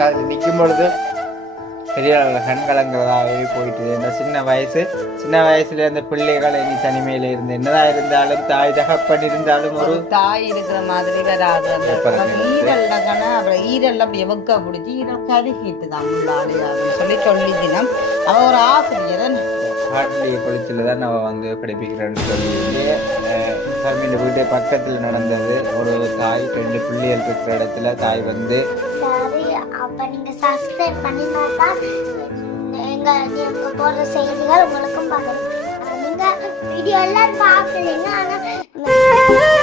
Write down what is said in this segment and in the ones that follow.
எனக்கு அதில் நிற்கும் பொழுது பெரிய அளவில் போயிட்டு இந்த சின்ன வயசு சின்ன வயசுல இந்த பிள்ளைகள் இனி தனிமையில இருந்து என்னதான் இருந்தாலும் தாய் தகப்பன் இருந்தாலும் ஒரு தாய் இருக்கிற மாதிரி வராது ஈரல்ல அப்புறம் ஈரல்ல அப்படியே வெக்க பிடிச்சி ஈரல் கருகிட்டு தான் சொல்லி சொல்லி தினம் அவ ஒரு ஆசிரியர் ஹார்ட்லி குளத்தில் தான் நம்ம வந்து படிப்பிக்கிறேன்னு சொல்லி சாமி வீட்டு பக்கத்தில் நடந்தது. ஒரு தாய் ரெண்டு பிள்ளைகள் இருக்கிற இடத்துல தாய் வந்து சப்ஸ்கிரைப் பண்ணினா தான் எங்க போடுற செய்திகள் உங்களுக்கும் பார்க்கணும் நீங்கள் வீடியோ எல்லாம் பார்க்குறீங்க ஆனால்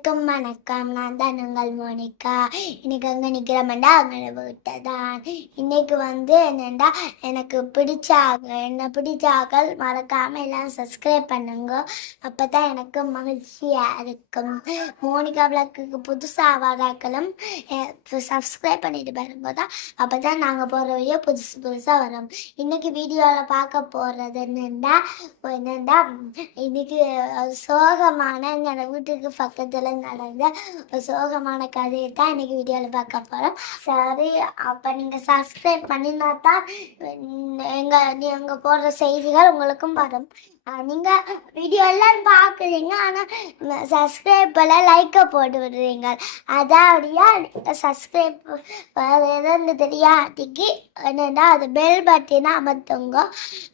அனைவருக்கும் வணக்கம். நான் தான் உங்கள் மோனிகா. இன்னைக்கு அங்கே நிற்கிறமெண்டா அவங்கள வீட்டை தான் இன்னைக்கு வந்து என்னென்னா எனக்கு பிடிச்ச ஆக- என்னை பிடிச்ச ஆக்கள் மறக்காமல் எல்லாம் சப்ஸ்கிரைப் பண்ணுங்க. அப்போ தான் எனக்கு மகிழ்ச்சியாக இருக்கும். மோனிகா விளக்குக்கு புதுசாக வராக்களும் சப்ஸ்கிரைப் பண்ணிட்டு பாருங்க தான். அப்போ தான் நாங்கள் போகிற வீடியோ புதுசு புதுசாக வரும். இன்னைக்கு வீடியோவில் பார்க்க போகிறது என்னென்னா என்னென்னா இன்னைக்கு சோகமான எங்கள் வீட்டுக்கு பக்கத்தில் நடந்த ஒரு சோகமான கதையை தான் இன்னைக்கு வீடியோவில் பார்க்க போகிறோம். சரி அப்போ நீங்கள் சப்ஸ்கிரைப் பண்ணினா தான் எங்கள் நீங்கள் போடுற செய்திகள் உங்களுக்கும் வரும். நீங்கள் வீடியோ எல்லாம் பார்க்குறீங்க ஆனால் சப்ஸ்கிரைப்பில் லைக்கை போட்டு விடுறீங்க. அதாவடியா சப்ஸ்கிரைப் வேறு எதுன்னு தெரியாதிக்கு என்னென்னா அது பெல் பட்டினா அமர்த்துங்க.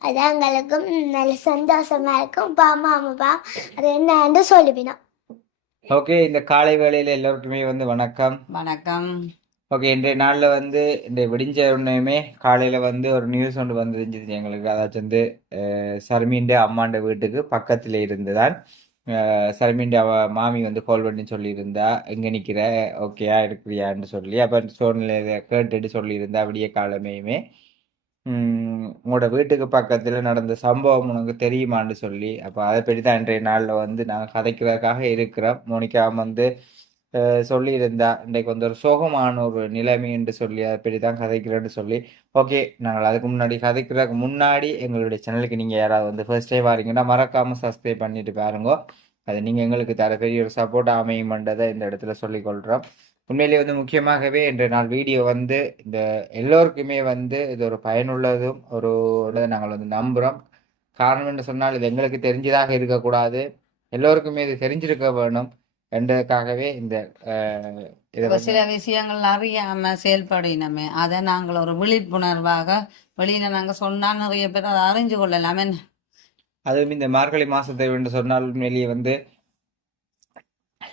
அது எங்களுக்கும் நல்ல சந்தோஷமாக இருக்கும். பாமா அம்மா பா அது என்னன்னு சொல்லுவினோம் ஓகே இந்த காலை வேளையில எல்லோருக்குமே வந்து வணக்கம். வணக்கம். ஓகே இன்றைய நாளில் வந்து இந்த விடிஞ்ச உடனேயுமே காலையில் வந்து ஒரு நியூஸ் ஒன்று வந்து தெரிஞ்சது எங்களுக்கு. அதாச்சும் வந்து சர்மீண்ட அம்மாண்ட வீட்டுக்கு பக்கத்தில் இருந்துதான். அஹ், சர்மீண்ட அவ மாமி வந்து கால் பண்ணி சொல்லியிருந்தா எங்கே நிற்கிற ஓகேயா இருக்கிறியான்னு சொல்லி. அப்போ சூழ்நிலையை கேட்டுட்டு சொல்லியிருந்தா விடிய காலமேயுமே. உங்களோட வீட்டுக்கு பக்கத்தில் நடந்த சம்பவம் உனக்கு தெரியுமான்னு சொல்லி அப்போ அதை பற்றி தான் இன்றைய நாளில் வந்து நாங்கள் கதைக்கிறதுக்காக இருக்கிறோம் மோனிகா வந்து சொல்லியிருந்தா இன்றைக்கு வந்து ஒரு சோகமான ஒரு நிலைமை என்று சொல்லி அதை பற்றி தான் கதைக்கிறேன்னு சொல்லி. ஓகே நாங்கள் அதுக்கு முன்னாடி கதைக்கிறதுக்கு முன்னாடி எங்களுடைய சேனலுக்கு நீங்கள் யாராவது வந்து ஃபர்ஸ்ட் டைம் வரீங்கன்னா மறக்காமல் சப்ஸ்கிரைப் பண்ணிட்டு பாருங்க. அது நீங்கள் எங்களுக்கு தர பெரிய ஒரு சப்போர்ட் அமையுமன்றதை இந்த இடத்துல சொல்லிக்கொள்கிறோம் உண்மையிலேயே வந்து முக்கியமாகவே இன்றைய நாள் வீடியோ வந்து இந்த எல்லோருக்குமே வந்து இது ஒரு பயனுள்ளதும் ஒரு நாங்கள் வந்து நம்புகிறோம் காரணம் என்று சொன்னால் இது எங்களுக்கு தெரிஞ்சதாக இருக்கக்கூடாது. எல்லோருக்குமே இது தெரிஞ்சிருக்க வேணும் என்றதுக்காகவே இந்த சில விஷயங்கள் அறியாம செயல்படினமே அதை நாங்கள் ஒரு விழிப்புணர்வாக வெளியில நாங்க சொன்னா நிறைய பேர் அதை அறிஞ்சு கொள்ளலாம். அதுவும் இந்த மார்கழி மாசத்தை என்று சொன்னால் உண்மையிலேயே வந்து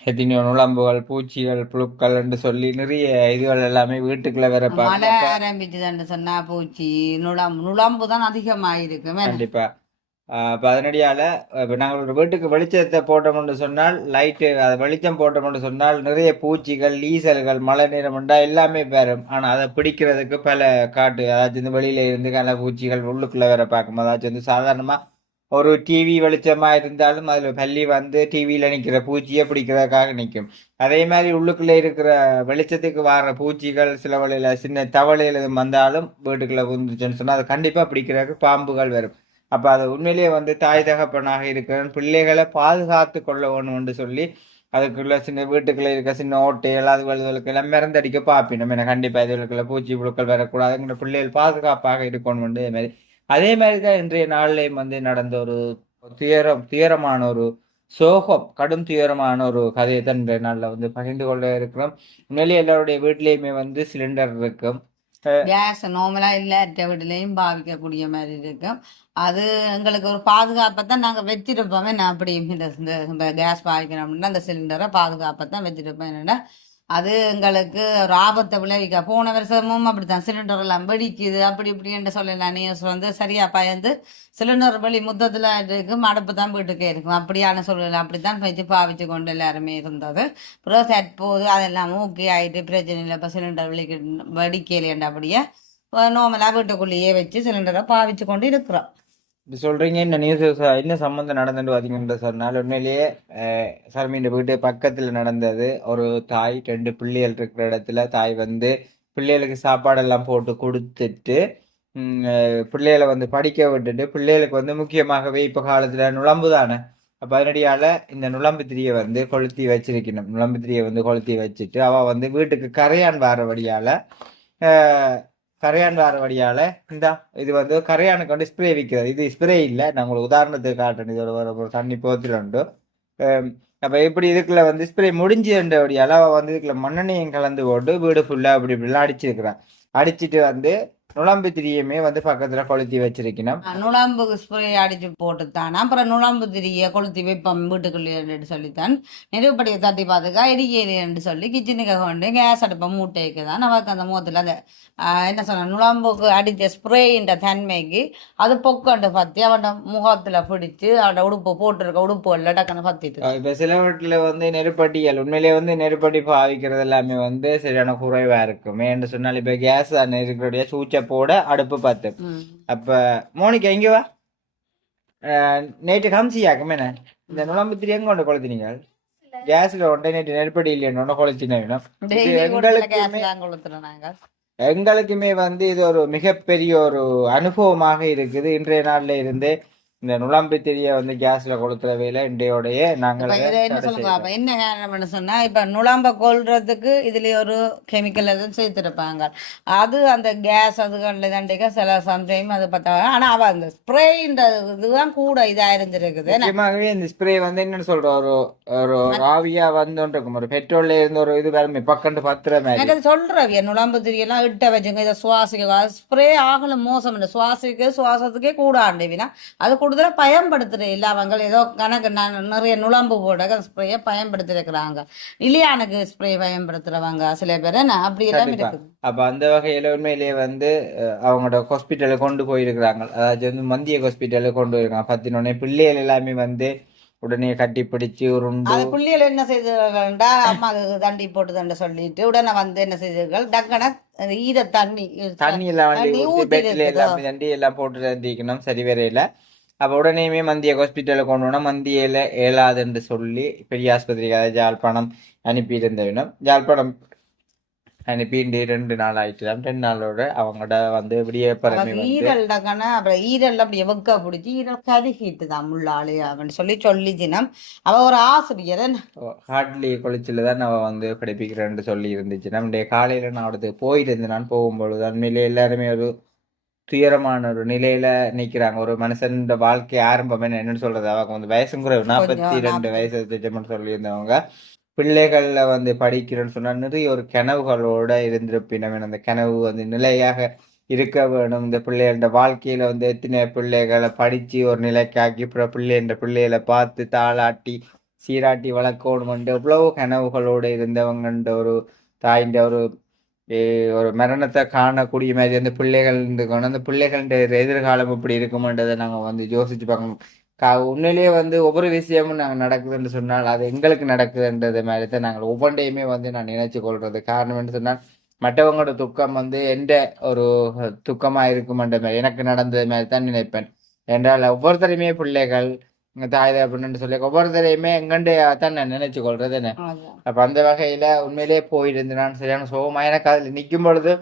எத்தனையோ நுழம்புகள் பூச்சிகள் புழுக்கள் என்று சொல்லி நிறைய இதுகள் எல்லாமே வீட்டுக்குள்ள வேற மழை ஆரம்பிச்சுதான்னு சொன்னா பூச்சி நுழம்பு நுழம்பு தான் அதிகமாயிருக்கு? கண்டிப்பா. அப்ப அதனடியால இப்ப நாங்கள் ஒரு வீட்டுக்கு வெளிச்சத்தை போட்டோம்னு சொன்னால் லைட்டு அதை வெளிச்சம் போட்டோம்னு சொன்னால் நிறைய பூச்சிகள் ஈசல்கள் மழை நேரம் உண்டா எல்லாமே வரும் ஆனா அதை பிடிக்கிறதுக்கு பல காட்டு அதாச்சும் இந்த வெளியில இருந்து கல பூச்சிகள் உள்ளுக்குள்ள வேற பார்க்கும் அதாச்சும் வந்து சாதாரணமா ஒரு டிவி வெளிச்சமாக இருந்தாலும் அதில் பள்ளி வந்து டிவியில் நிற்கிற பூச்சியை பிடிக்கிறதுக்காக நிற்கும். அதே மாதிரி உள்ளுக்குள்ளே இருக்கிற வெளிச்சத்துக்கு வர பூச்சிகள் சில வழியில் சின்ன தவளையில் எதுவும் வந்தாலும் வீட்டுக்குள்ளே வந்துச்சுன்னு சொன்னால் அது கண்டிப்பாக பிடிக்கிறதுக்கு பாம்புகள் வரும். அப்போ அது உண்மையிலேயே வந்து தாய் தகப்பனாக இருக்கிற பிள்ளைகளை பாதுகாத்து கொள்ள வேணும்னு சொல்லி அதுக்குள்ள சின்ன வீட்டுக்குள்ளே இருக்க சின்ன ஓட்டைகள் அதுகளுக்கு எல்லாம் மருந்தடிக்க பார்ப்பினோம் ஏன்னா கண்டிப்பாக இதுகளுக்குள்ள பூச்சி புழுக்கள் வரக்கூடாதுங்கிற பிள்ளைகள் பாதுகாப்பாக இருக்கணும் அதே மாதிரி அதே மாதிரி தான் இன்றைய நாளிலையும் வந்து நடந்த ஒரு துயரம் துயரமான ஒரு சோகம் கடும் துயரமான ஒரு கதையை தான் இன்றைய நாளில் வந்து பகிர்ந்து கொள்ள இருக்கிறோம். உண்மையிலேயே எல்லாருடைய வீட்லேயுமே வந்து சிலிண்டர் இருக்கும். கேஸ் நார்மலாக எல்லாற்ற வீட்லேயும் பாவிக்கக்கூடிய மாதிரி இருக்கும். அது எங்களுக்கு ஒரு பாதுகாப்பை தான் நாங்க வச்சிருப்போமே. நான் அப்படி இந்த கேஸ் பாவிக்கணும் அப்படின்னா அந்த சிலிண்டரை பாதுகாப்பை தான் வச்சிருப்போம். என்னன்னா அது எங்களுக்கு ஒரு ஆபத்தை விளைவிக்க. போன வருஷமும் அப்படித்தான். சிலிண்டர் எல்லாம் வெடிக்குது அப்படி இப்படின்னு சொல்லலாம் நியூஸ் வந்து சரியா பயந்து சிலிண்டர் வெளி முத்தத்தில் இருக்கும் அடுப்பு தான் வீட்டுக்கே இருக்கும். அப்படியான சூழ்நிலை அப்படித்தான் வச்சு பாவிச்சு கொண்டு எல்லாருமே இருந்தது. அப்புறம் தற்போது அதெல்லாம் ஓகே ஆயிட்டு பிரச்சனை இல்லை. இப்போ சிலிண்டர் வெளிக்கு வெடிக்கலையண்டா அப்படியே நார்மலாக வீட்டுக்குள்ளேயே வச்சு சிலிண்டரை பாவிச்சு கொண்டு இருக்கிறோம். இப்படி சொல்கிறீங்க இந்த நியூஸ் என்ன சம்மந்தம் நடந்துட்டு பார்த்தீங்கன்ற சொன்னால் உண்மையிலேயே சார் சர்மியின் வீட்டு பக்கத்தில் நடந்தது. ஒரு தாய் ரெண்டு பிள்ளைகள் இருக்கிற இடத்துல தாய் வந்து பிள்ளைகளுக்கு சாப்பாடெல்லாம் போட்டு கொடுத்துட்டு பிள்ளைகளை வந்து படிக்க விட்டுட்டு பிள்ளைகளுக்கு வந்து முக்கியமாகவே இப்போ காலத்தில் நுழம்பு தானே? அப்போ அதனடியால் இந்த நுழம்பு திரியை வந்து கொளுத்தி வச்சிருக்கணும். நுழம்பு திரியை வந்து கொளுத்தி வச்சுட்டு அவள் வந்து வீட்டுக்கு கரையான் வார வழியால் கரையான் வார வழியால. இந்த இது வந்து கரையானுக்கு வந்து ஸ்ப்ரே விற்கிறது இது ஸ்ப்ரே இல்லை. நான் உங்களுக்கு உதாரணத்துக்கு காட்டுறேன். இதோட ஒரு ஒரு தண்ணி போத்தில் அப்போ ஆம், எப்படி இதுக்குள்ள வந்து ஸ்ப்ரே முடிஞ்சுன்றபடியால அவ வந்து இதுக்குள்ள மண்ணெண்ணையும் கலந்து போட்டு வீடு ஃபுல்லாக அப்படி இப்படிலாம் அடிச்சிருக்கிறான் அடிச்சிட்டு வந்து நுழம்பு திரியுமே வந்து பக்கத்துல கொளுத்தி வச்சிருக்கணும். நுழம்புக்கு ஸ்ப்ரே அடிச்சு போட்டு தான் அப்புறம் நுழம்பு திரிய கொளுத்தி வைப்போம் வீட்டுக்குள்ளே சொல்லித்தான். நெருப்படியை தட்டி பார்த்துக்கா எரிக்கையிலேன்னு சொல்லி கிச்சனுக்கு கொண்டு கேஸ் அடுப்பை மூட்டைக்கு தான் நமக்கு அந்த முகத்தில் அந்த என்ன சொன்ன நுழம்புக்கு அடித்த ஸ்ப்ரேன்ற தன்மைக்கு அது பொக்கண்டு பற்றி அவன் முகத்தில் பிடிச்சு அவட உடுப்பு போட்டிருக்க உடுப்பு இல்லை டக்குன்னு அஹ் இப்ப சில வீட்டுல வந்து நெருப்பட்டிகள் உண்மையிலேயே வந்து நெருப்பட்டி பாவிக்கிறது எல்லாமே வந்து சரியான குறைவா இருக்கும் ஏன்னு சொன்னால் இப்ப கேஸ் இருக்கிற சூச்சை போட அடுப்பு பத்து ம். அப்ப மோனிகா இங்க வா. நேற்று கம்சியாக்கும் என்ன? இந்த நுழம்பு திரி எங்க கொண்டு கொளுத்தினீங்க? கேஸ்ல கொண்டு நேற்று நெருப்படி கொளுத்தினீங்க டெய்லி கேஸ் எங்களுக்குமே எங்களுக்குமே வந்து இது ஒரு மிகப்பெரிய ஒரு அனுபவமாக இருக்குது. இன்றைய நாள்ல இருந்து இந்த நுழம்பு திரிய வந்து கேஸ்ல கொளுத்துற வேலை இன்றையோடைய நாங்கள் என்ன சொல்லுங்க? என்ன காரணம்னு சொன்னா இப்ப நுழம்ப கொல்றதுக்கு இதுல ஒரு கெமிக்கல் எதுவும் சேர்த்திருப்பாங்க. அது அந்த கேஸ் அதுகள்ல தண்டிக்க சில சம்டைம் அது பார்த்தா ஆனா அவ அந்த ஸ்ப்ரேன்ற இதுதான் கூட இதா இருந்திருக்குது? முக்கியமாகவே இந்த ஸ்ப்ரே வந்து என்னன்னு சொல்ற ஒரு ஒரு ஆவியா வந்து இருக்கும். ஒரு பெட்ரோல்ல இருந்து ஒரு இது வருமே. பக்கண்டு பத்துற மாதிரி. எனக்கு அது சொல்றவிய. நுழம்பு திரியெல்லாம் இட்ட வச்சுங்க. இதை சுவாசிக்க ஸ்ப்ரே ஆகல மோசம் இல்லை. சுவாசிக்க சுவாசத்துக்கே கூட ஆண்டவினா அது கூடுதலா பயன்படுத்துற இல்ல அவங்க ஏதோ கணக்கு நிறைய நுழம்பு போட ஸ்ப்ரேயை பயன்படுத்திருக்கிறாங்க. இலியானுக்கு ஸ்ப்ரே பயன்படுத்துறவங்க சில பேர். அப்படி எல்லாம். இருக்குது. அப்ப அந்த வகையில உண்மையிலேயே வந்து அவங்களோட ஹாஸ்பிட்டலுக்கு கொண்டு போயிருக்கிறாங்க. அதாவது வந்து மந்திய ஹாஸ்பிட்டலுக்கு கொண்டு போயிருக்காங்க. பத்தினோடனே பிள்ளைகள் எல்லாமே வந்து உடனே கட்டி பிடிச்சு உருண்டு. அது பிள்ளைகள் என்ன செய்தார்கள்டா? அம்மாவுக்கு தண்டி போட்டு தண்ட சொல்லிட்டு உடனே வந்து என்ன செய்தார்கள்? டக்குன ஈர தண்ணி தண்ணி எல்லாம் ஊத்தி தண்டி எல்லாம் போட்டு தண்டிக்கணும். சரி வரையில அப்ப உடனேயுமே மந்திய ஹாஸ்பிட்டலுக்கு கொண்டு போனா மந்தியில ஏலாதுன்னு சொல்லி பெரிய ஆஸ்பத்திரிக்கு அதாவது ஜாழ்ப்பாணம் அனுப்பியிருந்தவினம் ஜாழ்ப்பாணம் அனுப்பிட்டு ரெண்டு நாள் ஆயிட்டு ரெண்டு நாளோட அவங்களோட வந்து விடிய பரமி அவருக்கு வந்து ஈரல் டக்குன அப்புறம் ஈரல் அப்படி எவக்க பிடிச்சி ஈரல் கருகிட்டு தான் முள்ளாளு அப்படின்னு சொல்லி சொல்லிச்சினம் அவ ஒரு ஆசிரியர்? ஹார்ட்லி கொளிச்சில தான் அவ வந்து கிடைப்பிக்கிறேன்னு சொல்லி இருந்துச்சு நம்முடைய காலையில நான் அடுத்து போயிட்டு இருந்தேன் நான் போகும்பொழுது உண்மையிலே எல்லாருமே ஒரு துயரமான ஒரு நிலையில நிக்கிறாங்க. ஒரு மனுஷன் வாழ்க்கை ஆரம்பம் என்ன என்னன்னு சொல்றது? அவங்க வந்து வயசும் குறைவு நாற்பத்தி ரெண்டு. வயசு திட்டம்னு சொல்லியிருந்தவங்க. பிள்ளைகள்ல வந்து படிக்கிறேன்னு சொன்னா நிறைய ஒரு கனவுகளோட இருந்திருப்பினம் அந்த கனவு வந்து நிலையாக இருக்க வேணும். இந்த பிள்ளைகளோட வாழ்க்கையில வந்து எத்தனை பிள்ளைகளை படிச்சு ஒரு நிலைக்காக்கி அப்புறம் பிள்ளைன்ற பிள்ளைகளை பார்த்து தாளாட்டி சீராட்டி வளர்க்கணும்ன்ற எவ்வளவு கனவுகளோட இருந்தவங்கன்ற ஒரு தாயின்ற ஒரு ஒரு மரணத்தை காணக்கூடிய மாதிரி அந்த பிள்ளைகள் இருக்கணும் அந்த பிள்ளைகள எதிர்காலம் இப்படி இருக்குமன்றதை நாங்கள் வந்து யோசிச்சு பார்க்கணும். கா உண்மையிலேயே வந்து ஒவ்வொரு விஷயமும் நாங்கள் நடக்குதுன்னு சொன்னால் அது எங்களுக்கு நடக்குதுன்றது மாதிரி தான் நாங்கள் ஒவ்வொன்றையுமே வந்து நான் நினைச்சு கொள்றது. காரணம் என்று சொன்னால் மற்றவங்களோட துக்கம் வந்து எந்த ஒரு துக்கமாக இருக்குமன்ற மாதிரி எனக்கு நடந்தது மாதிரி தான் நினைப்பேன். என்றால் ஒவ்வொருத்தரையுமே பிள்ளைகள் தாய் தகப்பன்னு சொல்லி ஒவ்வொருத்தரையுமே எங்கண்டு தான் நான் நினைச்சு கொள்றது என்ன அதான். அப்ப அந்த வகையில உண்மையிலேயே போயிருந்து நான் சரியான சோகமா எனக்கு அதுல நிக்கும் பொழுது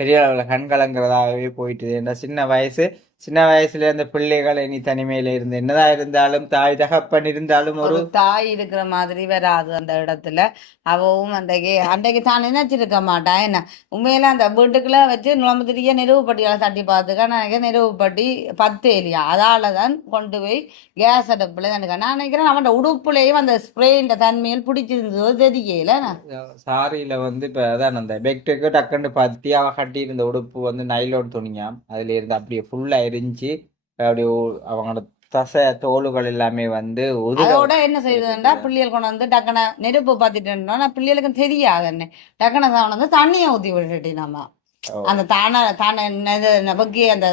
பெரிய அளவுல கண் கலங்குறதாகவே போயிட்டு ஏன்னா சின்ன வயசு சின்ன வயசுல அந்த பிள்ளைகள் இனி தனிமையில இருந்து என்னதான் இருந்தாலும் தாய் தகப்பன் இருந்தாலும் ஒரு தாய் இருக்கிற மாதிரி வராது அந்த இடத்துல. அவவும் அன்றைக்கு அன்றைக்கு தான் நினைச்சிருக்க மாட்டா. என்ன? உண்மையில அந்த வீட்டுக்குள்ள வச்சு நுழம்புத்திரியே நெருவுப்பட்டியால தட்டி பார்த்துக்க நான் நெருவுப்பட்டி பத்து இல்லையா அதால தான் கொண்டு போய் கேஸ் அடுப்புல எனக்கு நான் நினைக்கிறேன் அவன் உடுப்புலையும் அந்த ஸ்ப்ரேன்ற தன்மையில் பிடிச்சிருந்ததோ தெரியல. சாரியில வந்து இப்ப அதான் அந்த பெக்டுக்கு டக்குன்னு பத்தி அவ கட்டி இருந்த உடுப்பு வந்து நைலோன் துணியாம். அதுல இருந்து அப்படியே ஃபுல்லா எரிஞ்சு அப்படியே ஊ- அவங்களோட தசை தோலுகள் எல்லாமே வந்து அதோட என்ன செய்யுதுன்னா பிள்ளைகள் கொண்டு வந்து டக்குன நெருப்பு பார்த்துட்டோம்னா பிள்ளைகளுக்கு தெரியாது டக்குன வந்து தண்ணியை ஊற்றி விட்டுட்டினாமா ஓ. அந்த தானே தானே நமக்கு அந்த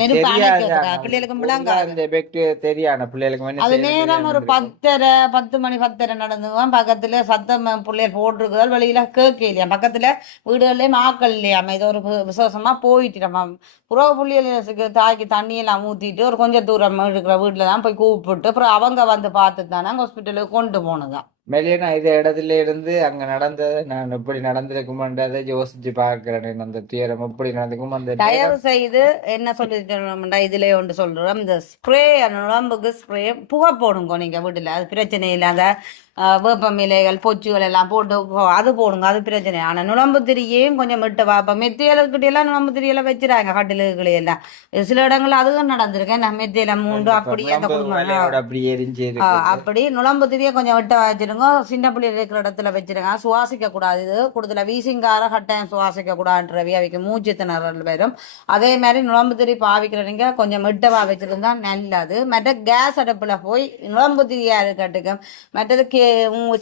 நெருப்பு தெரியாது? அணைக்கிறதுக்கா. பிள்ளைகளுக்கு அந்த பெக்டு தெரியான பிள்ளைகளுக்கு அது நேரம் ஒரு. பத்தரை பத்து மணி பத்தரை நடந்துவான் பக்கத்துல சத்தம் பிள்ளைகள் போட்டிருக்குதால் வெளியில கேட்க இல்லையா? பக்கத்துல வீடுகள்லயும் ஆக்கள் இல்லையாம ஏதோ ஒரு விசேஷமா போயிட்டு நம்ம புறவு புள்ளிகளுக்கு தாய்க்கு தண்ணியெல்லாம் ஊத்திட்டு ஒரு கொஞ்சம் தூரம் இருக்கிற வீட்டுல தான் போய் கூப்பிட்டு அப்புறம் அவங்க வந்து பார்த்து தானே ஹாஸ்பிட்டலுக்கு கொண்டு போனதான் மேலே நான் இந்த இடத்துல இருந்து அங்க நடந்ததை நான் எப்படி நடந்திருக்குமன்றதை யோசிச்சு பார்க்கிறேன். அந்த துயரம் எப்படி நடந்திருக்கும் அந்த தயவு செய்து என்ன சொல்லிட்டோம்டா இதுல ஒன்று சொல்றோம். இந்த ஸ்ப்ரே நுழம்புக்கு ஸ்ப்ரே புகை போடுங்க நீங்க வீட்டுல. அது பிரச்சனை இல்லை அந்த அஹ், வேப்பமிலைகள் பொச்சுகள் எல்லாம் போட்டு அது போடுங்க அது பிரச்சனை. ஆனா நுழம்பு திரியும் கொஞ்சம் விட்டு வாப்ப மெத்தியலுக்கிட்ட எல்லாம் நுழம்பு திரியெல்லாம் வச்சிருக்காங்க கட்டிலுகளை எல்லாம். சில இடங்கள்ல அதுவும் நடந்திருக்கேன் நான் மெத்தியில மூண்டு அப்படியே அந்த குடும்பம் அப்படி நுழம்பு திரிய கொஞ்சம் விட்ட வச்சிருங்க. சின்ன பிள்ளைகள் இருக்கிற இடத்துல வச்சிருங்க. சுவாசிக்க கூடாது இது. கூடுதல வீசிங்கார கட்டாயம் சுவாசிக்க கூடாதுன்றவி அவைக்கு மூச்சு திணறல் வரும். அதே மாதிரி நுழம்பு திரி பாவிக்கிறவங்க கொஞ்சம் மிட்டவா வச்சிருந்தா நல்லது. மற்ற கேஸ் அடுப்புல போய் நுழம்பு திரியா இருக்கட்டுக்கும். மற்றது கே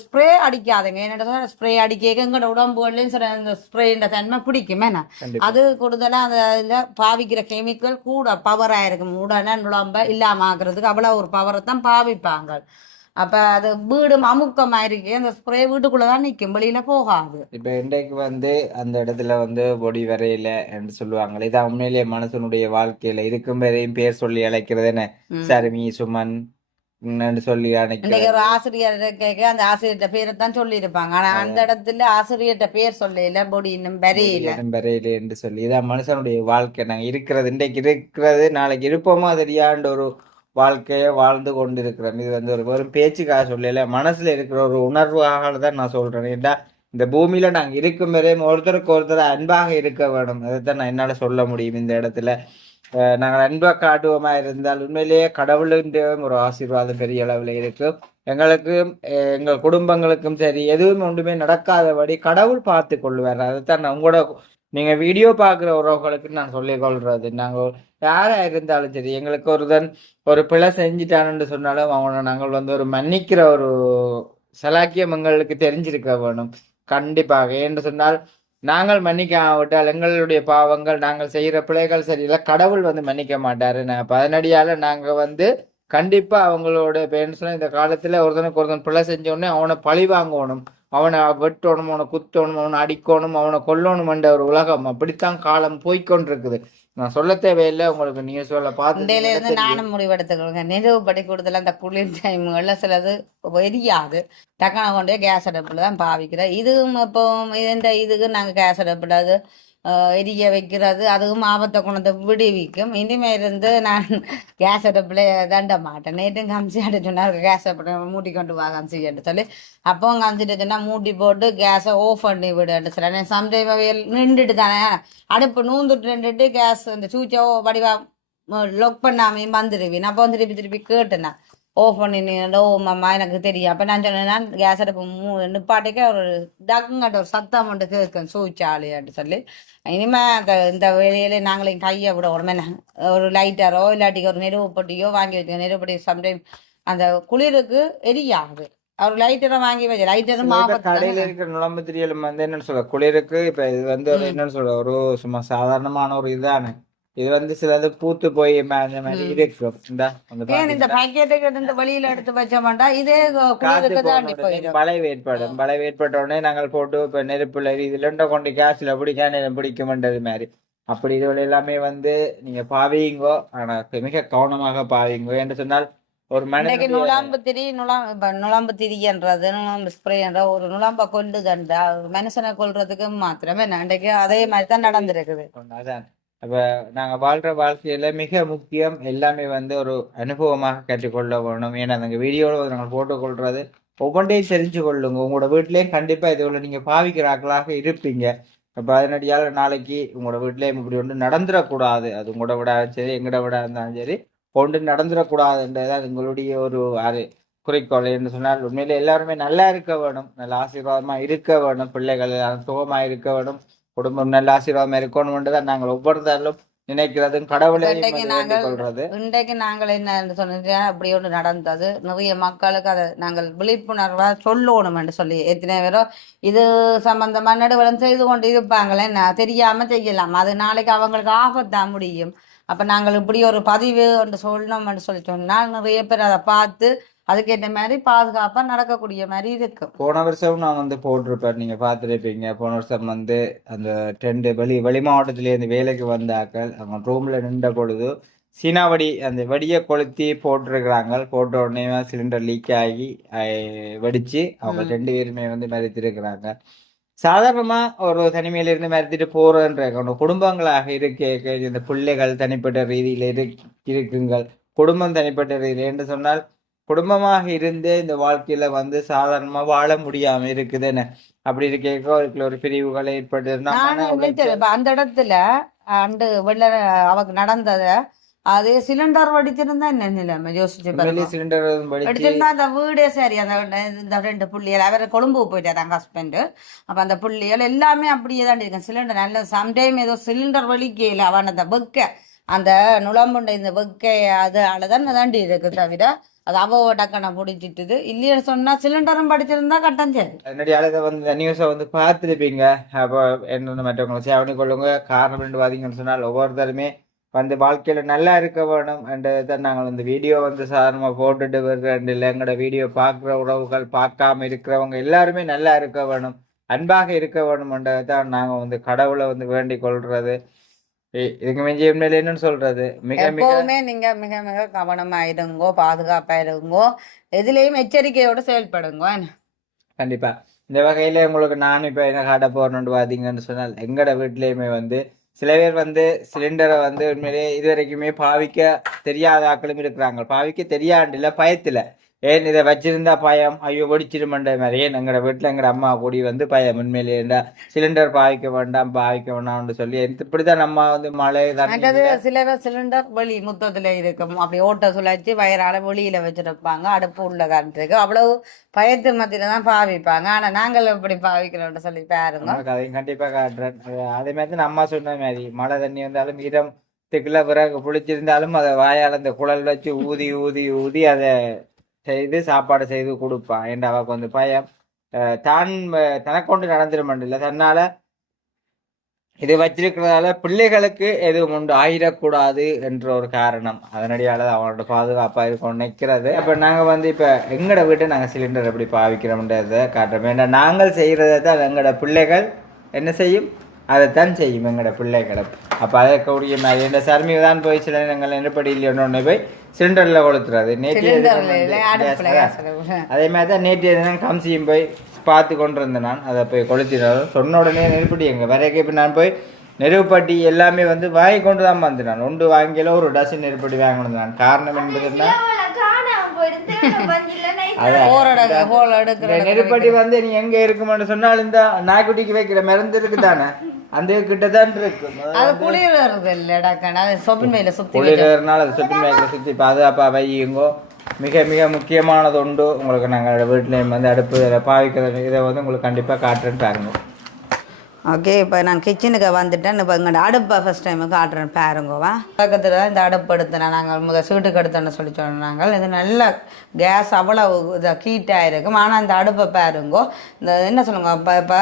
ஸ்ப்ரே அடிக்காதுங்க. என்னடா ஸ்ப்ரே அடிக்க எங்களோட உடம்புகள்லையும் சில இந்த ஸ்ப்ரேன்ற தன்மை பிடிக்கும். என்ன? அது கூடுதலா அந்த இதுல பாவிக்கிற கெமிக்கல் கூட பவரா இருக்கும். உடனே நுழம்ப இல்லாம ஆக்குறதுக்கு அவ்வளவு ஒரு பவரை தான் பாவிப்பாங்க. அப்ப அது வீடு அமுக்கமா இருக்கு அந்த ஸ்ப்ரே வீட்டுக்குள்ளதான் நிக்கும். வெளியில போகாது. இப்ப இன்றைக்கு வந்து அந்த இடத்துல வந்து பொடி வரையில என்று சொல்லுவாங்களே. இதான் உண்மையிலேயே மனுஷனுடைய வாழ்க்கையில இருக்கும் வரையும் பேர் சொல்லி அழைக்கிறது என்ன? ம். சருமி சுமன் சொல்லி அழைக்கிறது ஒரு ஆசிரியர் கேட்க அந்த ஆசிரியர்கிட்ட பேரை தான் சொல்லி இருப்பாங்க ஆனா அந்த இடத்துல ஆசிரியர்கிட்ட பேர் சொல்லல. பொடி இன்னும் வரையில. வரையில என்று சொல்லி. இதான் மனுஷனுடைய வாழ்க்கை. நாங்க இருக்கிறது இன்றைக்கு இருக்கிறது நாளைக்கு இருப்போமோ தெரியாண்ட ஒரு வாழ்க்கையை வாழ்ந்து கொண்டிருக்கிறோம். இது வந்து ஒரு வெறும் பேச்சுக்காக சொல்லல. மனசுல இருக்கிற ஒரு உணர்வாக தான் நான் சொல்றேன். ஏன்டா இந்த பூமியில நாங்க இருக்கும் வரையும் ஒருத்தருக்கு ஒருத்தர் அன்பாக இருக்க வேணும் அதைத்தான் நான் என்னால சொல்ல முடியும் இந்த இடத்துல. நாங்கள் அன்பா காட்டுவோமா இருந்தால் உண்மையிலேயே கடவுளின் ஒரு ஆசீர்வாதம் பெரிய அளவில் இருக்கும். எங்களுக்கு எங்கள் குடும்பங்களுக்கும் சரி எதுவும் ஒன்றுமே நடக்காதபடி கடவுள் பார்த்து கொள்வார். அதைத்தான் உங்களோட நீங்க வீடியோ பார்க்குற உறவுகளுக்கு நான் சொல்லிக்கொள்றது நாங்கள் யாரா இருந்தாலும் சரி எங்களுக்கு ஒருதன் ஒரு பிழை செஞ்சிட்டான்னு சொன்னாலும் அவனை நாங்கள் வந்து ஒரு மன்னிக்கிற ஒரு சலாக்கியம் எங்களுக்கு தெரிஞ்சிருக்க வேணும். கண்டிப்பாக. ஏன்னு சொன்னால் நாங்கள் மன்னிக்காவிட்டால் எங்களுடைய பாவங்கள் நாங்கள் செய்கிற பிழைகள் சரியில்லை. கடவுள் வந்து மன்னிக்க மாட்டாரு. நான் நாங்கள் வந்து கண்டிப்பாக அவங்களோட பேரண்ட்ஸ்லாம் இந்த காலத்தில் ஒருத்தனுக்கு ஒருத்தன் பிள்ளை செஞ்சோடனே அவனை பழி வாங்கணும். அவனை வெட்டணும் அவனை குத்தணும் அவனை அடிக்கணும் அவனை கொல்லணும் என்ற ஒரு உலகம் அப்படித்தான் காலம் போய்க்கொண்டிருக்குது. நான் சொல்ல தேவையில்லை உங்களுக்கு நீங்க சொல்ல இண்டையில இருந்து பார்த்து நானும் முடிவெடுத்துக்கொள்ளுங்க நிறுவுப்படி கூடுதல் அந்த குளிர் டைம்கள்ல சிலது எரியாது டக்குன கொண்டே கேஸ் அடுப்புல தான் பாவிக்கிறேன். இதுவும் இப்போ இந்த இதுக்கு நாங்க கேஸ் அடுப்புல அது எரிய வைக்கிறது அதுவும் ஆபத்தை கொண்டு விடுவிக்கும். இனிமே இருந்து நான் கேஸ் அடுப்பில் தண்ட மாட்டேன். நேற்றும் கம்சி அடி சொன்னார் கேஸ் அடுப்பு மூட்டி கொண்டு வா கம்சிட்டு சொல்லி. அப்போ கம்சிட்டு சொன்னால் மூட்டி போட்டு கேஸை ஓஃப் பண்ணி விடுன்னு சொல்ல சம்டைம் நின்றுட்டு தானே அடுப்பு நூந்துட்டு நின்றுட்டு கேஸ் இந்த சூச்சோ வடிவா லொக் பண்ணாமையும் வந்துடுவேன் அப்போ வந்து திருப்பி திருப்பி கேட்டேன் ஓஃப் பண்ணினீங்களோ மாமா எனக்கு தெரியும் அப்போ நான் சொன்னேன் கேஸ் அடுப்பு மூ நிப்பாட்டிக்க ஒரு டக்குங்கட்ட ஒரு சத்தம் மட்டும் கேட்கும் சூச்சாலியாட்டு சொல்லி இனிமே அந்த இந்த வேலையில நாங்களும் கையை விட உடனே ஒரு லைட்டரோ இல்லாட்டி ஒரு நெருவு பொட்டியோ வாங்கி வச்சுக்கோங்க நெருவு பொட்டி சம்டைம் அந்த குளிருக்கு எரியாது. ஒரு லைட்டரை வாங்கி வச்சு லைட்டரும் கடையில. இருக்கிற நுழம்பு திரியலும் வந்து என்னன்னு சொல்ல. குளிருக்கு இப்ப இது வந்து. என்னன்னு சொல்ல ஒரு சும்மா சாதாரணமான ஒரு இதுதானே இது வந்து சிலது பூத்து போய் அந்த மாதிரி. இருக்கும் இந்த ஏன் இந்த பாக்கெட்டுக்கு வெளியில எடுத்து வச்ச மாட்டா? இதே காத்து குளிருக்கு போன தாண்டி உடனே நாங்கள் போட்டு இப்ப நெருப்புல இதுல கொண்டு கேஸ்ல பிடிக்க பிடிக்கும்ன்றது மாதிரி. அப்படி இதுல எல்லாமே வந்து நீங்க பாவீங்கோ ஆனா மிக கவனமாக பாவீங்கோ என்று சொன்னால் ஒரு மனிதனுடைய நுழாம்பு திரி நுழாம்பு இப்ப நுழாம்பு திரின்றது நுழாம்பு ஸ்ப்ரேன்ற ஒரு நுழம்ப கொல்லுதண்டா மனுஷனை கொல்றதுக்கு மாத்திரமே நான் இன்றைக்கு அதே மாதிரி தான் நடந்திருக்குது. அதான். அப்போ நாங்கள் வாழ்கிற வாழ்க்கையில் மிக முக்கியம் எல்லாமே வந்து ஒரு அனுபவமாக கற்றுக்கொள்ள வேணும். ஏன்னா அந்த வீடியோவில் நாங்கள் போட்டுக்கொள்கிறது ஒவ்வொன்றையும் தெரிஞ்சு கொள்ளுங்க. உங்களோட வீட்லயும் கண்டிப்பாக இதுல நீங்கள் பாவிக்கிறாக்களாக இருப்பீங்க. அப்ப அதனடியால நாளைக்கு உங்களோட வீட்டிலேயே இப்படி ஒன்று நடந்துடக்கூடாது. அது உங்களோட விட சரி எங்கட விட இருந்தாலும் சரி ஒன்று நடந்துடக்கூடாதுன்றதான் உங்களுடைய ஒரு அது குறிக்கோள் என்று சொன்னால் உண்மையில் எல்லாருமே நல்லா இருக்க வேணும். நல்ல ஆசீர்வாதமாக இருக்க வேணும். பிள்ளைகள் சுகமாக இருக்க வேணும். குடும்பம் நல்ல ஆசீர்வாதமா இருக்கணும்ன்றதான் நாங்கள் ஒவ்வொருத்தரும் நினைக்கிறதும் நாங்கள் கொள்றது இன்றைக்கு நாங்கள் என்ன சொன்னீங்க அப்படி ஒன்று நடந்தது. நிறைய மக்களுக்கு அதை நாங்கள் விழிப்புணர்வா சொல்லணும் என்று சொல்லி எத்தனை பேரோ இது சம்பந்தமா நடுவலம் செய்து கொண்டு இருப்பாங்களே நான் தெரியாம செய்யலாம். அது நாளைக்கு அவங்களுக்கு ஆபத்தா முடியும். அப்ப நாங்கள் இப்படி ஒரு பதிவு ஒன்று சொல்லணும்னு சொல்லி சொன்னால் நிறைய பேர் அதை பார்த்து அதுக்கேற்ற மாதிரி பாதுகாப்பா நடக்கக்கூடிய மாதிரி இருக்கும் போன வருஷம் நான் வந்து போட்டிருப்பேன். நீங்க பார்த்துருப்பீங்க. போன வருஷம் வந்து அந்த டென்ட் வெளி வெளி மாவட்டத்திலேருந்து வேலைக்கு வந்த ஆக்கள் அவங்க ரூம்ல நின்ற பொழுது சீனா வெடி அந்த வெடியை கொளுத்தி போட்டிருக்கிறாங்க. போட்ட உடனே சிலிண்டர் லீக் ஆகி வெடிச்சு அவங்க. ரெண்டு பேருமே வந்து மறித்திருக்கிறாங்க சாதாரணமா ஒரு தனிமையில இருந்து மறுத்துட்டு போறன்ற ஒரு குடும்பங்களாக இருக்க இந்த பிள்ளைகள் தனிப்பட்ட ரீதியில இரு இருக்குங்கள். குடும்பம் தனிப்பட்ட ரீதியில. என்று சொன்னால் குடும்பமாக இருந்து இந்த வாழ்க்கையில வந்து சாதாரணமா வாழ முடியாம இருக்குதுன்னு. அப்படி இருக்க அதுக்குள்ள ஒரு பிரிவுகள் இப்ப அந்த இடத்துல அண்டு வெள்ள அவக்கு நடந்தத. அதே சிலிண்டர் வடிச்சிருந்தா என்ன நிலைமை? யோசிச்சு சிலிண்டர் படிச்சு எடுத்திருந்தா அந்த வீடே சரி அந்த இந்த ரெண்டு புள்ளிகள். அவர் கொழும்பு போயிட்டார் ஹஸ்பண்ட் அப்ப அந்த புள்ளிகள் எல்லாமே அப்படியே தான் இருக்கும் சிலிண்டர் நல்ல சம்டைம் ஏதோ சிலிண்டர் வலிக்கையில் அவன் அந்த வெக்க அந்த நுழம்புண்ட இந்த வெக்கை அது தான் தாண்டி இருக்கு தவிர அது அவ டக்கனை பிடிச்சிட்டுது. இல்லைன்னு சொன்னா சிலிண்டரும் படிச்சிருந்தா கட்டம் சரி. என்னுடைய அழகை வந்து இந்த நியூஸை வந்து பார்த்துருப்பீங்க. அப்போ என்ன மற்றவங்களை சேவனை கொள்ளுங்க. காரணம் ரெண்டு பார்த்தீங்கன்னு சொன்னால் ஒவ்வொருத்தருமே வந்து வாழ்க்கையில் நல்லா இருக்க வேணும் என்றதை நாங்கள் இந்த வீடியோ வந்து சாதாரணமாக போட்டுட்டு வர்றேன் இல்லை எங்களோட வீடியோ பார்க்குற உறவுகள் பார்க்காம இருக்கிறவங்க எல்லாருமே நல்லா இருக்க வேணும் அன்பாக இருக்க வேணும் தான் நாங்கள் வந்து கடவுளை வந்து வேண்டிக் கொள்வது இதுக்கு மிஞ்சி உண்மையில என்னன்னு சொல்றது? மிக எப்பவுமே நீங்க மிக மிக கவனமா இருங்கோ பாதுகாப்பா இருங்கோ எதுலயும் எச்சரிக்கையோட செயல்படுங்க? கண்டிப்பா. இந்த வகையில உங்களுக்கு நான் இப்ப என்ன காட்ட போறேன்னு பாத்தீங்கன்னு சொன்னால் எங்கட வீட்லயுமே வந்து சில பேர் வந்து சிலிண்டரை வந்து உண்மையிலேயே இது வரைக்குமே பாவிக்க தெரியாத ஆட்களும் இருக்கிறாங்க. பாவிக்க தெரியாண்டில்ல பயத்துல ஏன் இதை வச்சிருந்தா பயம்? ஐயோ வெடிச்சிருமன்ற மாதிரி ஏன் எங்கட வீட்டுல எங்கட அம்மா கூடி வந்து பயம் உண்மையிலேயே சிலிண்டர் பாவிக்க வேண்டாம் பாவிக்க வேண்டாம்னு சொல்லி இப்படிதான் நம்ம வந்து மழை சில சிலிண்டர் வெளி முத்தத்துல இருக்கும். அப்படி ஓட்ட சுழற்சி வயிறால வெளியில வச்சிருப்பாங்க அடுப்பு உள்ள கரண்ட்டுக்கு அவ்வளவு பயத்து மத்தியில தான் பாவிப்பாங்க. ஆனா நாங்கள் எப்படி பாவிக்கிறோம்னு சொல்லி பாருங்க. அதையும் கண்டிப்பா காட்டுறேன். அது- மாதிரி அம்மா சொன்ன மாதிரி மழை தண்ணி வந்தாலும் ஈரத்துக்குள்ள பிறகு புளிச்சிருந்தாலும் அதை வாயால் அந்த குழல் வச்சு ஊதி ஊதி ஊதி அதை செய்து சாப்பாடு செய்து கொடுப்பான் என்ற அவக்கு வந்து பயம். தான் அஹ் தனக்கொண்டு நடந்துருமண்டில்ல தன்னால இது வச்சிருக்கிறதால பிள்ளைகளுக்கு எதுவும் உண்டு ஆயிடக்கூடாது என்ற ஒரு காரணம். அதனடியால அவனோட பாதுகாப்பா இருக்கும் நிற்கிறது அப்ப நாங்க வந்து இப்ப எங்கட வீட்டை நாங்கள் சிலிண்டர் எப்படி பாவிக்கிறோம்ன்றதை காட்டுறோம். ஏன்னா நாங்கள் செய்யறதை தான் எங்களோட பிள்ளைகள் என்ன செய்யும்? அதைத்தான் செய்யும் எங்கட பிள்ளைகளை அப்ப அதற்குரிய மாதிரி இந்த சர்மி தான் போய் சில நேரங்கள் நெருப்படி இல்லைன்னு போய் சிலிண்டர்ல கொளுத்துறது. நேற்று. அதே மாதிரி தான் நேற்று தினம் கம்சியும் போய் பார்த்து கொண்டு இருந்தேன் நான் அதை போய் கொளுத்தினாலும் சொன்ன உடனே நெருப்படி எங்க வரைக்கும் இப்போ நான் போய் நெருப்பட்டி எல்லாமே வந்து வாங்கி கொண்டு தான் வந்தேன் நான் ஒன்று வாங்கில ஒரு டசன் நெருப்பட்டி வாங்கணும் நான் காரணம் என்பதுன்னா நெருப்பட்டி வந்து நீ எங்க இருக்குமென்னு சொன்னால் இந்த நாய்க்குட்டிக்கு வைக்கிற மருந்து இருக்கு தானே அந்த கிட்ட தான் இருக்கு அது குளிர்றது இல்லை டக்கன் அது சொப்பின் மேல சுத்தி குளிர்னால அது சுற்றி மேலே சுற்றி பாதுகாப்பாக வையுங்கோ. மிக மிக முக்கியமானது உண்டு. உங்களுக்கு நாங்கள் வீட்டிலையும் வந்து அடுப்பு இதில் பாவிக்கிற இதை வந்து உங்களுக்கு கண்டிப்பாக காட்டுறேன்னு பாருங்க. ஓகே இப்போ நான் கிச்சனுக்கு வந்துட்டேன். இப்போ எங்கள் அடுப்பை ஃபஸ்ட் டைமுக்கு காட்டுறேன். பாருங்கோவா பக்கத்தில் இந்த அடுப்பு எடுத்தேன். நாங்கள் முதல் சீட்டுக்கு எடுத்தோன்னு சொல்லி சொன்னாங்க. இது நல்ல கேஸ் அவ்வளோ இதை ஹீட்டாக இருக்கும் ஆனால் இந்த அடுப்பை பாருங்கோ. இந்த என்ன சொல்லுங்க? இப்போ இப்போ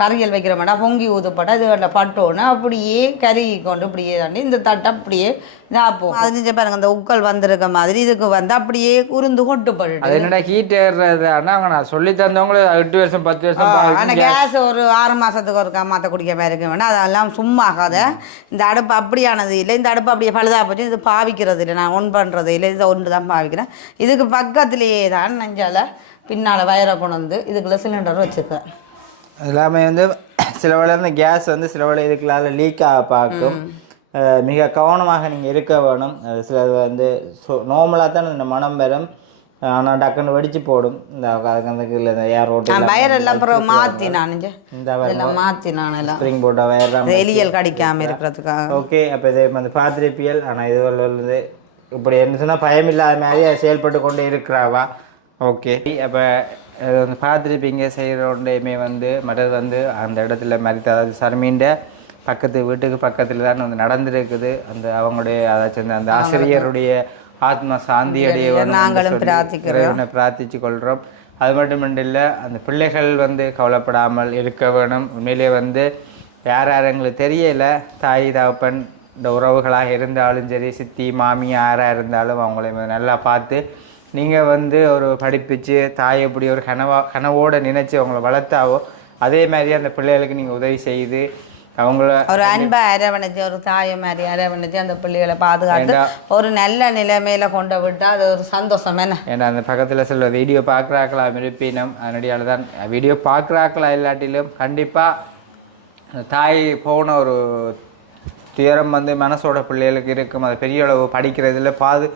கறியல் வைக்கிற மாட்டா பொங்கி ஊதுப்பட்டா இது பட்டோன்னு அப்படியே கருகி கொண்டு இப்படியே தாண்டி இந்த தட்டை அப்படியே இதாப்போம் அது நிஜம் பாருங்க இந்த உக்கல் வந்திருக்க மாதிரி இதுக்கு வந்து அப்படியே உருந்து கொட்டு அது போட்டுட்டு என்னடா ஹீட் ஏறுறது? ஆனால் அவங்க நான் சொல்லி தந்தவங்களும் எட்டு வருஷம் பத்து வருஷம் ஆனால் கேஸ் ஒரு ஆறு மாதத்துக்கு ஒருக்கா மாற்ற குடிக்க மாதிரி இருக்க வேண்டாம் அதெல்லாம் சும்மா ஆகாத. இந்த அடுப்பு அப்படியானது இல்லை இந்த அடுப்பு அப்படியே பழுதா போச்சு இது பாவிக்கிறது இல்லை நான் ஒன் பண்ணுறது இல்லை இதை ஒன்று தான் பாவிக்கிறேன். இதுக்கு பக்கத்துலேயே தான் நஞ்சால பின்னால் வயரை கொண்டு வந்து இதுக்குள்ளே சிலிண்டர் வச்சுருக்கேன் எல்லாமே வந்து சில வேளை இந்த கேஸ் வந்து சில வேளை இதுக்குள்ளால லீக் ஆக பார்க்கும். மிக கவனமாக நீங்கள் இருக்க வேணும். சிலது வந்து நார்மலாக தான் இந்த மனம் வரும். ஆனால் டக்குன்னு வெடிச்சு போடும். இந்த கீழே இந்த ஏர் ரோட்டு நான் வயரெல்லாம் அப்புறம் மாற்றி நான் இந்த மாற்றி நான் எல்லாம் ஸ்ப்ரிங் போட்ட வயர் எலியல் கடிக்காமல் இருக்கிறதுக்காக. ஓகே அப்போ இது வந்து பார்த்துருப்பியல் ஆனால் இது வந்து இப்படி என்ன சொன்னால் பயம் இல்லாத மாதிரி செயல்பட்டு கொண்டு இருக்கிறாவா? ஓகே அப்போ வந்து பார்த்துருப்பீங்க செய்கிற ஒன்றையுமே வந்து மற்றது வந்து அந்த இடத்துல மறித்த அதாவது சர்மீண்ட பக்கத்து வீட்டுக்கு பக்கத்தில் தான் வந்து நடந்திருக்குது. அந்த அவங்களுடைய அதாச்சும் அந்த- அந்த ஆசிரியருடைய ஆத்மா சாந்தி அடைய நாங்களும் பிரார்த்திக்கிறோம். பிரார்த்திச்சு கொள்கிறோம் அது மட்டுமண்டில்ல அந்த பிள்ளைகள் வந்து கவலைப்படாமல் இருக்க வேணும். உண்மையிலேயே வந்து யார் யார் எங்களுக்கு தெரியல தாய் தகப்பன் இந்த உறவுகளாக இருந்தாலும் சரி சித்தி மாமி யாராக இருந்தாலும் அவங்கள நல்லா பார்த்து நீங்கள் வந்து ஒரு படிப்பிச்சு தாய் எப்படி ஒரு கனவா கனவோடு நினச்சி அவங்கள வளர்த்தாவோ அதே மாதிரி அந்த பிள்ளைகளுக்கு நீங்கள் உதவி செய்து அவங்கள ஒரு அன்பை அரவணைச்சு ஒரு தாயை மாதிரி அரவணைச்சு அந்த பிள்ளைகளை பாதுகாத்து? ஒரு நல்ல நிலைமையில கொண்டு விட்டா அது ஒரு சந்தோஷம் என்ன? ஏன்னா அந்த பக்கத்தில் சில வீடியோ பார்க்குறாக்கலாம் இருப்பினும் அதனடியால் தான் வீடியோ பார்க்குறாக்கலாம் இல்லாட்டிலும் கண்டிப்பாக தாய் போன ஒரு துயரம் வந்து மனசோட பிள்ளைகளுக்கு இருக்கும். அது பெரிய அளவு படிக்கிறதுல பாது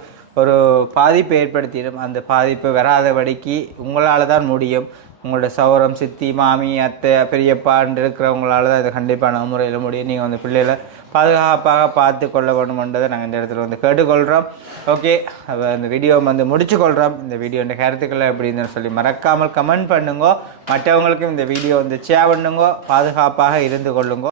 ஒரு பாதிப்பை ஏற்படுத்திடும். அந்த பாதிப்பு வராதபடிக்கு உங்களால் தான் முடியும். உங்களோட சௌரம் சித்தி மாமி அத்தை பெரியப்பான்னு இருக்கிறவங்களால தான் இது கண்டிப்பான முறையில் முடியும். நீங்கள் வந்து பிள்ளைகளை பாதுகாப்பாக பார்த்து கொள்ள வேணுமென்றதை நாங்கள் இந்த இடத்துல வந்து கேட்டுக்கொள்கிறோம் ஓகே அப்போ இந்த வீடியோ வந்து முடிச்சு கொள்கிறோம் இந்த வீடியோட கருத்துக்களை அப்படின்னு சொல்லி மறக்காமல் கமெண்ட் பண்ணுங்க. மற்றவங்களுக்கும் இந்த வீடியோ வந்து ஷேர் பண்ணுங்க. பாதுகாப்பாக இருந்து கொள்ளுங்க.